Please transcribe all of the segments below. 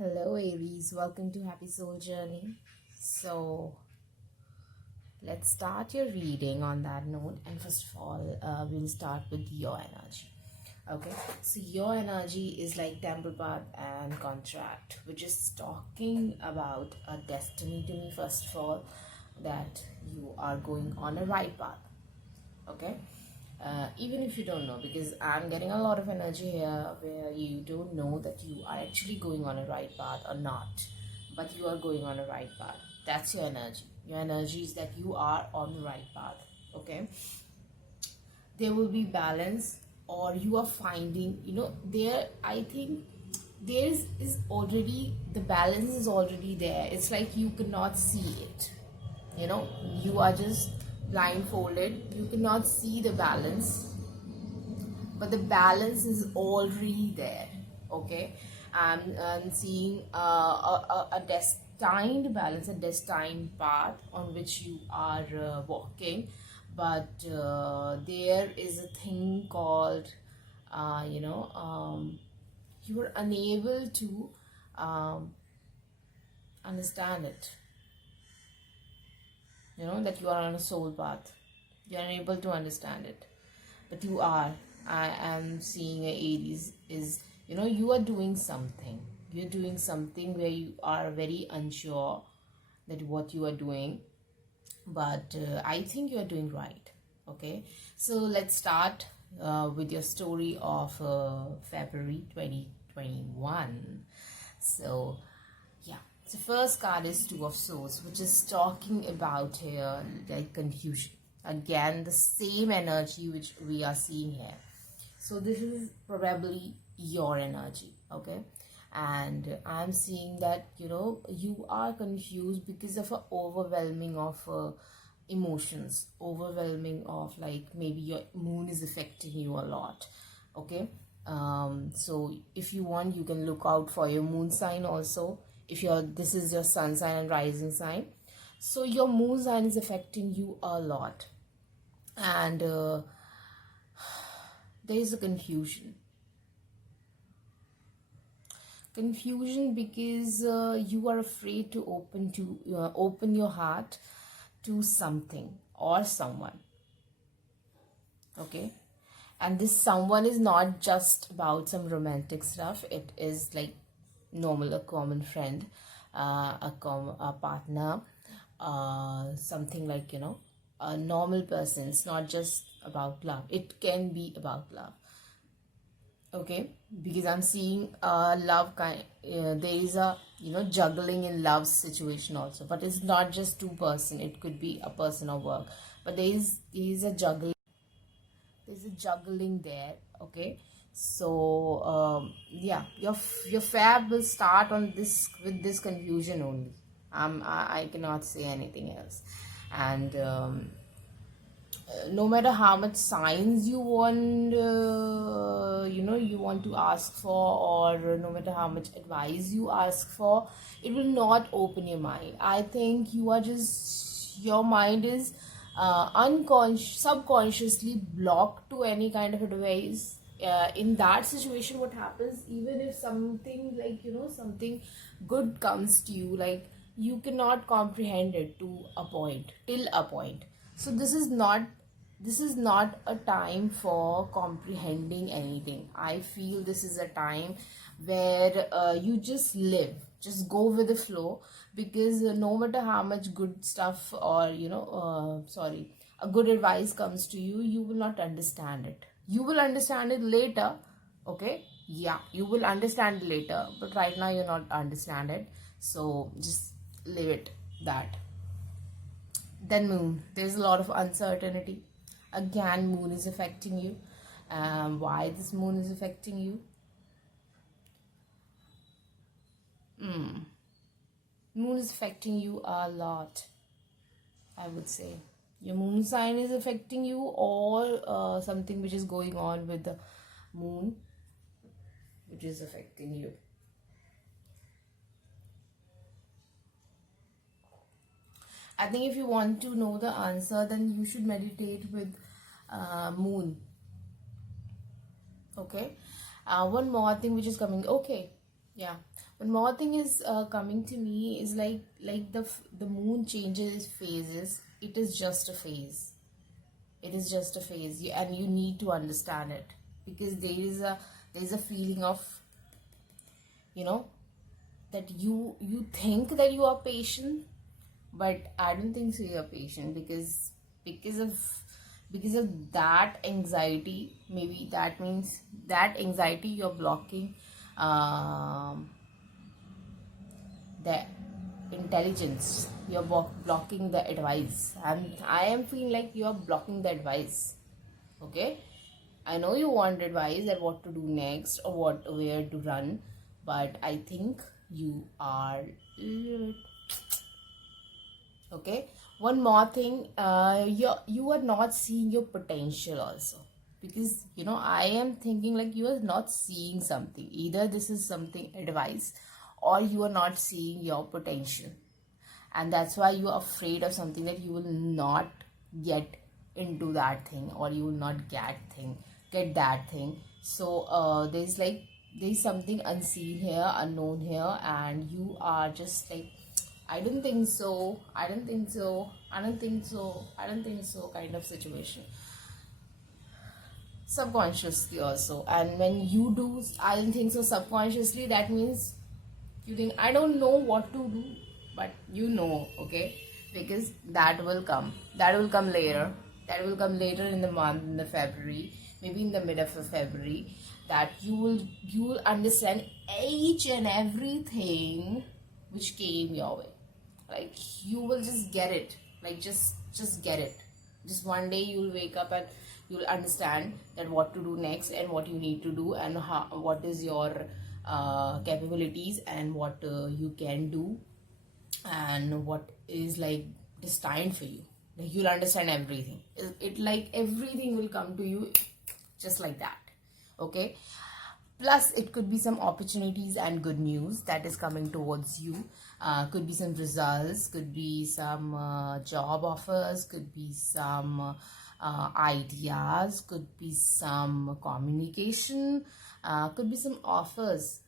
Hello Aries, welcome to Happy Soul Journey. So let's start your reading on that note. And first of all, we'll start with your energy. Okay, so your energy is like temple path and contract, which is talking about a destiny to me. First of all, that you are going on a right path. Okay, even if you don't know, because I'm getting a lot of energy here where you don't know that you are actually going on a right path or not, but you are going on a right path. That's your energy. Your energy is that you are on the right path. Okay, there will be balance, or you are finding, there, I think there is already, the balance is already there. It's like you cannot see it. You are just blindfolded, you cannot see the balance, but the balance is already there. Okay, I'm seeing a destined balance, a destined path on which you are walking, but there is a thing called you are unable to um, understand it. That you are on a soul path, you're unable to understand it, but you are. I am seeing a Aries is, you are doing something, where you are very unsure that what you are doing, but I think you are doing right. Okay, so let's start with your story of February 2021. So yeah, the first card is Two of Swords, which is talking about here like confusion. Again, the same energy which we are seeing here. So this is probably your energy, okay? And I'm seeing that, you are confused because of a overwhelming of emotions, overwhelming of, like, maybe your moon is affecting you a lot, okay? So if you want, you can look out for your moon sign also. If this is your sun sign and rising sign, so your moon sign is affecting you a lot, and there is a confusion because you are afraid to open your heart to something or someone. Okay, and this someone is not just about some romantic stuff. It is like normal, a common friend, a partner, something like, a normal person. It's not just about love, it can be about love. Okay, because I'm seeing love kind, there is a, juggling in love situation also, but it's not just two person, it could be a person or work, but there is a juggling, there's a juggling there. Okay, so yeah, your fab will start on this, with this confusion only. I cannot say anything else. And no matter how much signs you want, you want to ask for, or no matter how much advice you ask for, it will not open your mind. I think you are just, your mind is subconsciously blocked to any kind of advice. In that situation, what happens, even if something like, something good comes to you, like, you cannot comprehend it to a point, till a point. So this is not a time for comprehending anything. I feel this is a time where you just live, just go with the flow, because no matter how much good stuff, or a good advice comes to you, you will not understand it. You will understand it later. Okay, yeah, you will understand it later, but right now you're not understand it. So just leave it that. Then moon, there's a lot of uncertainty. Again, moon is affecting you. Why this moon is affecting you? Moon is affecting you a lot, I would say. Your moon sign is affecting you, or something which is going on with the moon, which is affecting you. I think if you want to know the answer, then you should meditate with moon. Okay. One more thing which is coming. Okay, Yeah. One more thing is coming to me is like the moon changes phases. It is just a phase. It is just a phase, and you need to understand it, because there is a feeling of, you know, that you think that you are patient, but I don't think so. You're patient because of because of that anxiety. Maybe that means that anxiety you're blocking the intelligence. You're blocking the advice, and I am feeling like you are blocking the advice. Okay, I know you want advice that what to do next or where to run, but I think you are okay. One more thing, you are not seeing your potential also, because I am thinking like you are not seeing something. Either this is something advice, or you are not seeing your potential, and that's why you are afraid of something, that you will not get into that thing, or you will not get that thing. So there's something unseen here, unknown here, and you are just like, I don't think so, I don't think so, I don't think so, I don't think so kind of situation, subconsciously also. And when you do I don't think so subconsciously, that means you think I don't know what to do, but okay, because that will come later, in the month, in the February, maybe in the mid of February, that you will understand each and everything which came your way. Like, you will just get it, like just get it. Just one day you'll wake up and you'll understand that what to do next, and what you need to do, and what is your capabilities, and what you can do, and what is like destined for you. Like, you'll understand everything. It like everything will come to you just like that. Okay, plus it could be some opportunities and good news that is coming towards you. Could be some results, could be some job offers, could be some ideas, could be some communication, could be some offers.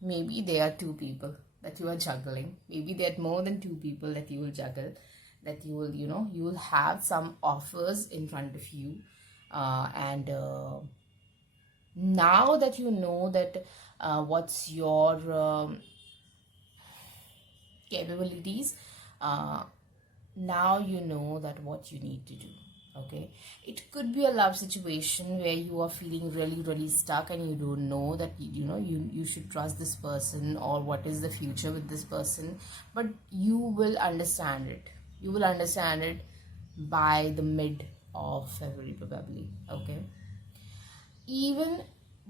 Maybe there are two people that you are juggling. Maybe there are more than two people that you will juggle, that you will have some offers in front of you. And now that you know that what's your capabilities, uh, now you know that what you need to do. Okay, it could be a love situation where you are feeling really really stuck, and you don't know that you should trust this person, or what is the future with this person. But you will understand it, by the mid of February probably. Okay, even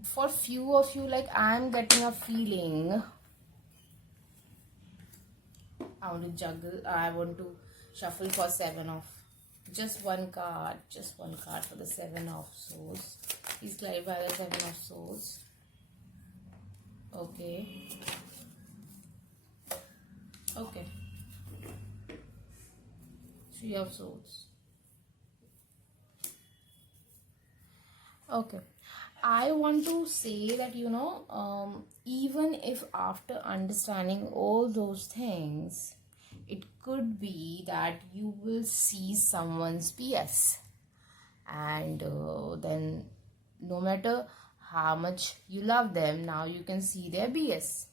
for few of you, like, I'm getting a feeling, I want to juggle, I want to shuffle for seven of, just one card for the seven of swords. Please clarify the seven of swords. Okay, three of swords. Okay, I want to say that even if after understanding all those things, it could be that you will see someone's BS, and then no matter how much you love them, now you can see their BS.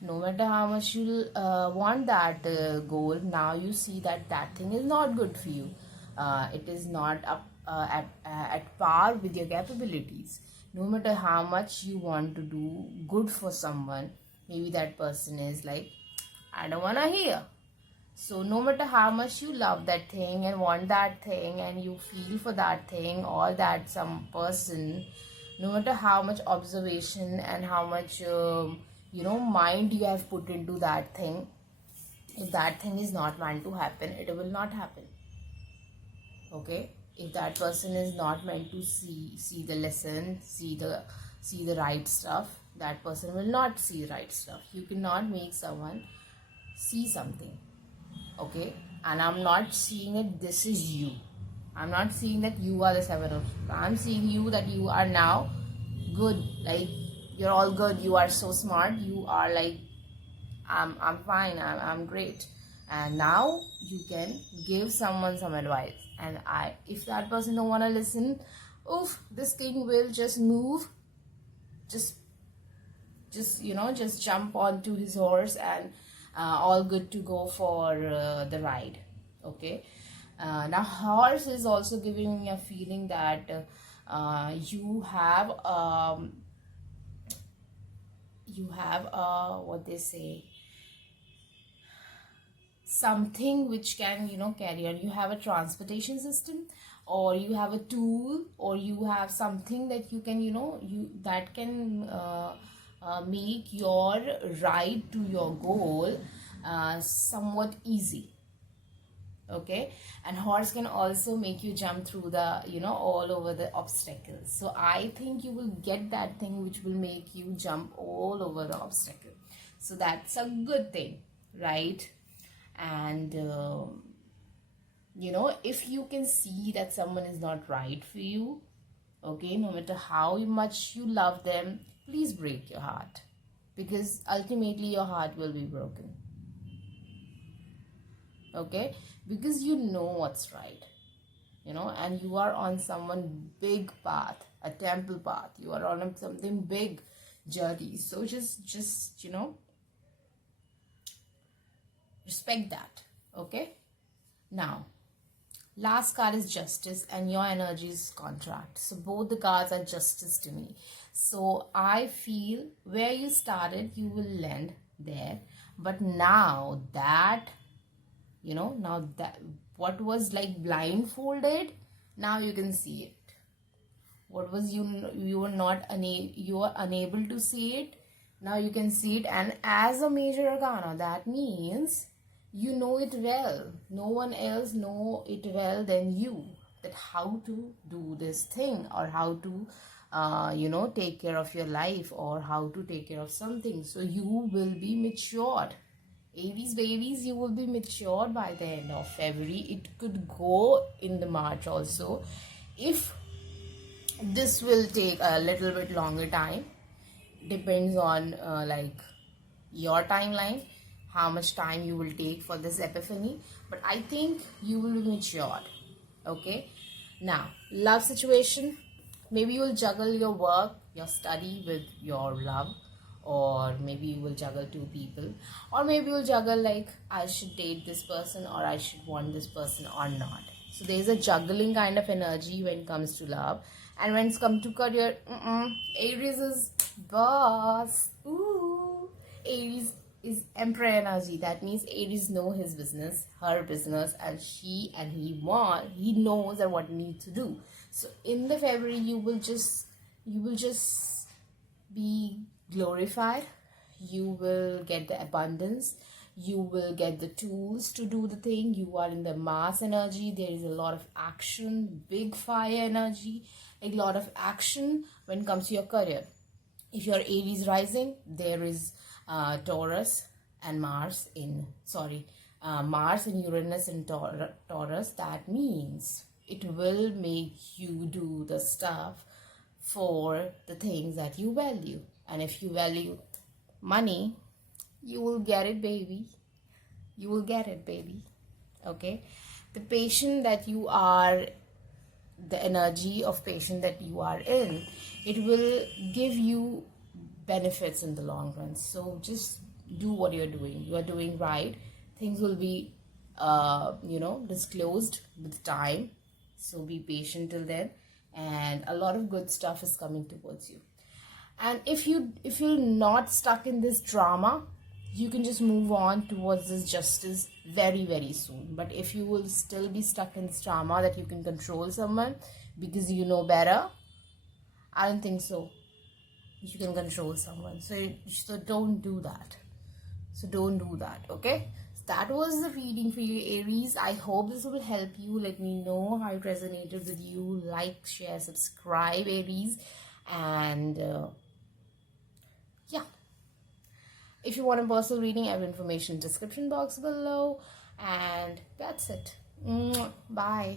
No matter how much you want that goal, now you see that that thing is not good for you. It is not up at par with your capabilities. No matter how much you want to do good for someone, maybe that person is like, I don't want to hear. So no matter how much you love that thing and want that thing, and you feel for that thing or that some person, no matter how much observation and how much mind you have put into that thing, if that thing is not meant to happen, it will not happen. Okay, if that person is not meant to see the lesson, see the right stuff, that person will not see right stuff. You cannot make someone see something. Okay, and I'm not seeing it, this is you. I'm not seeing that you are the seven of, I'm seeing you that you are now good, like you're all good, you are so smart, you are like, I'm fine, I'm great. And now you can give someone some advice, and if that person don't want to listen, oof, this king will just move, just just jump onto his horse, and all good to go for the ride. Okay. Now horse is also giving me a feeling that you have what they say, something which can carry on. You have a transportation system, or you have a tool, or you have something that you can you that can make your ride to your goal somewhat easy. Okay. And horse can also make you jump through the all over the obstacles. So I think you will get that thing which will make you jump all over the obstacle. So that's a good thing, right? And if you can see that someone is not right for you, okay, no matter how much you love them, please break your heart, because ultimately your heart will be broken. Okay. Because you know what's right, and you are on someone big path, a temple path, you are on something big journey. So just respect that. Okay. Now last card is justice, and your energy is contract. So both the cards are justice to me. So I feel where you started, you will land there. But now that now that what was like blindfolded, now you can see it. What was you were not you were unable to see it, now you can see it. And as a major arcana, that means you know it well. No one else know it well than you, that how to do this thing, or how to take care of your life, or how to take care of something. So you will be matured. Aries babies, you will be matured by the end of February. It could go in the March also, if this will take a little bit longer time. Depends on like your timeline, how much time you will take for this epiphany. But I think you will be matured. Okay. Now love situation, maybe you will juggle your work, your study with your love, or maybe you will juggle two people, or maybe you'll juggle like, I should date this person, or I should want this person or not. So there's a juggling kind of energy when it comes to love. And when it's come to career, Aries is boss. Ooh. Aries is emperor energy. That means Aries know his business, her business, and he knows that what he needs to do. So in the February, you will just be glorified. You will get the abundance, you will get the tools to do the thing. You are in the Mars energy. There is a lot of action, big fire energy, a lot of action when it comes to your career. If you're Aries rising, there is Taurus and Mars in Mars and Uranus in Taurus. That means it will make you do the stuff for the things that you value. And if you value money, you will get it, baby. You will get it, baby. Okay. The patient that you are, the energy of patient that you are in, it will give you benefits in the long run. So just do what you're doing. You are doing right. Things will be disclosed with time. So be patient till then, and a lot of good stuff is coming towards you. And if you're not stuck in this drama, you can just move on towards this justice very, very soon. But if you will still be stuck in this drama that you can control someone because you know better, I don't think so. You can control someone. So don't do that. Okay? So that was the reading for you, Aries. I hope this will help you. Let me know how it resonated with you. Like, share, subscribe, Aries. And if you want a personal reading, I have information in the description box below. And that's it. Bye.